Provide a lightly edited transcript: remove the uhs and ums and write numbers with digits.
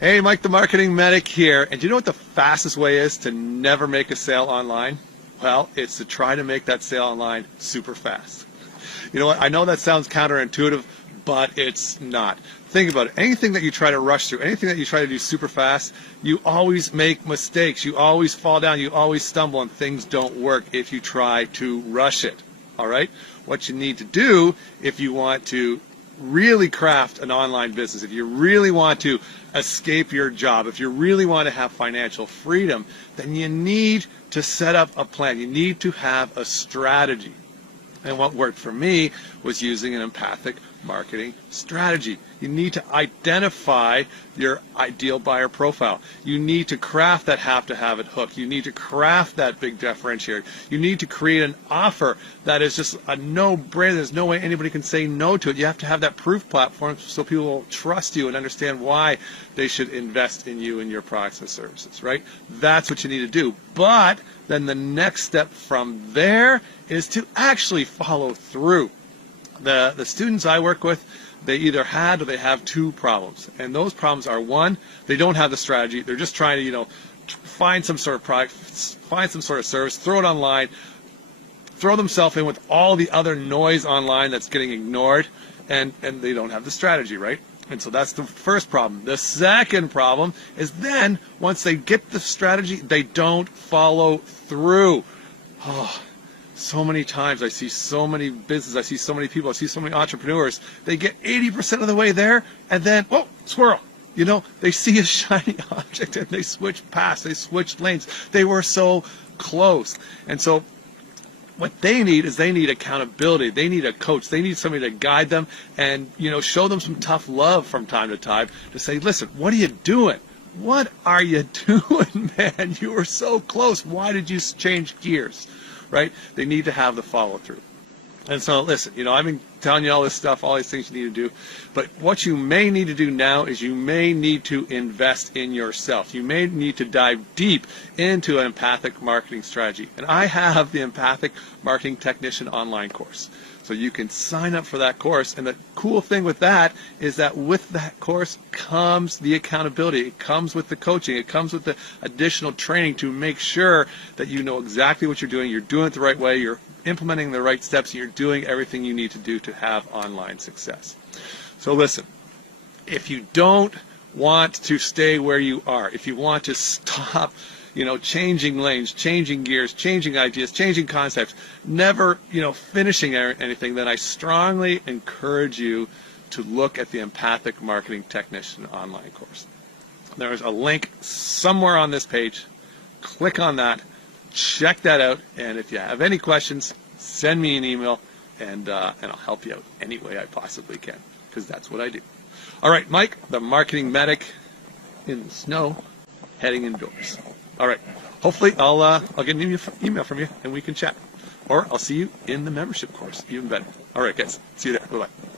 Hey, Mike the Marketing Medic here. And do you know what the fastest way is to never make a sale online? Well, it's to try to make that sale online super fast. You know what? I know that sounds counterintuitive, but it's not. Think about it. Anything that you try to rush through, anything that you try to do super fast, you always make mistakes. You always fall down. You always stumble, and things don't work if you try to rush it. All right? What you need to do if you want to really craft an online business, if you really want to escape your job, if you really want to have financial freedom, then you need to set up a plan. You need to have a strategy. And what worked for me was using an empathic marketing strategy. You need to identify your ideal buyer profile. You need to craft that have-to-have-it hook. You need to craft that big differentiator. You need to create an offer that is just a no-brainer. There's no way anybody can say no to it. You have to have that proof platform so people will trust you and understand why they should invest in you and your products and services, right? That's what you need to do. But then the next step from there is to actually follow through. The students I work with, they either had or they have two problems. And those problems are, one, they don't have the strategy. They're just trying to, find some sort of product, find some sort of service, throw it online, throw themselves in with all the other noise online that's getting ignored, and they don't have the strategy, right? And so that's the first problem. The second problem is then, once they get the strategy, they don't follow through. Oh, so many times I see so many businesses, I see so many people, I see so many entrepreneurs, they get 80% of the way there, and then, oh, squirrel. They see a shiny object and they switch past, they switch lanes. They were so close. And so what they need is they need accountability. They need a coach. They need somebody to guide them and, show them some tough love from time to time to say, listen, what are you doing? What are you doing, man? You were so close. Why did you change gears? Right? They need to have the follow-through. And so, listen, I've been telling you all this stuff, all these things you need to do. But what you may need to do now is you may need to invest in yourself. You may need to dive deep into an empathic marketing strategy. And I have the Empathic Marketing Technician online course. So you can sign up for that course. And the cool thing with that is that with that course comes the accountability. It comes with the coaching. It comes with the additional training to make sure that you know exactly what you're doing it the right way, you're implementing the right steps, and you're doing everything you need to do to have online success. So listen, if you don't want to stay where you are, if you want to stop changing lanes, changing gears, changing ideas, changing concepts, never, finishing anything, then I strongly encourage you to look at the Empathic Marketing Technician online course. There's a link somewhere on this page. Click on that, check that out, and if you have any questions, send me an email, and I'll help you out any way I possibly can, because that's what I do. All right, Mike, the Marketing Medic, in the snow, heading indoors. All right. Hopefully, I'll get an email from you, and we can chat. Or I'll see you in the membership course, even better. All right, guys. See you there. Bye-bye.